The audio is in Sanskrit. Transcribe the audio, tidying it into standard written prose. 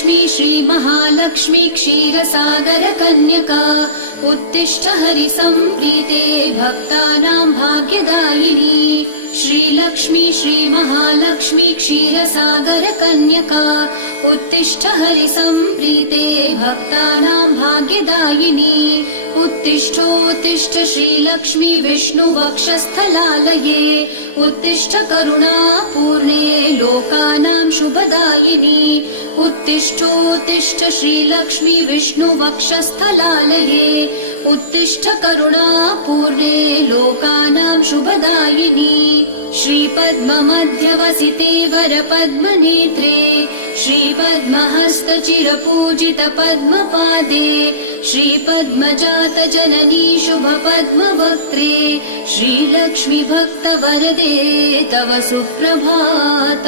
श्रीलक्ष्मी श्रीमहालक्ष्मी क्षीरसागरकन्यका उत्तिष्ठ हरिसम्प्रीते भक्तानां भाग्यदायिनी। श्रीलक्ष्मी श्रीमहालक्ष्मी क्षीरसागरकन्यका उत्तिष्ठ हरिसम्प्रीते भक्तानां भाग्यदायिनी। उत्तिष्ठोत्तिष्ठ श्रीलक्ष्मी विष्णुवक्षस्थलालये उत्तिष्ठ करुणापूर्णे लोकानां शुभदायिनी। उत्तिष्ठोत्तिष्ठ श्रीलक्ष्मी विष्णुवक्षस्थलालये उत्तिष्ठ करुणापूर्णे लोकानां शुभदायिनी। श्रीपद्ममध्यवसिते वरपद्मनेत्रे श्रीपद्महस्तचिरपूजितपद्मपादे श्रीपद्मजातजननी शुभपद्मवक्त्रे श्रीलक्ष्मी भक्तवरदे तव सुप्रभातम्।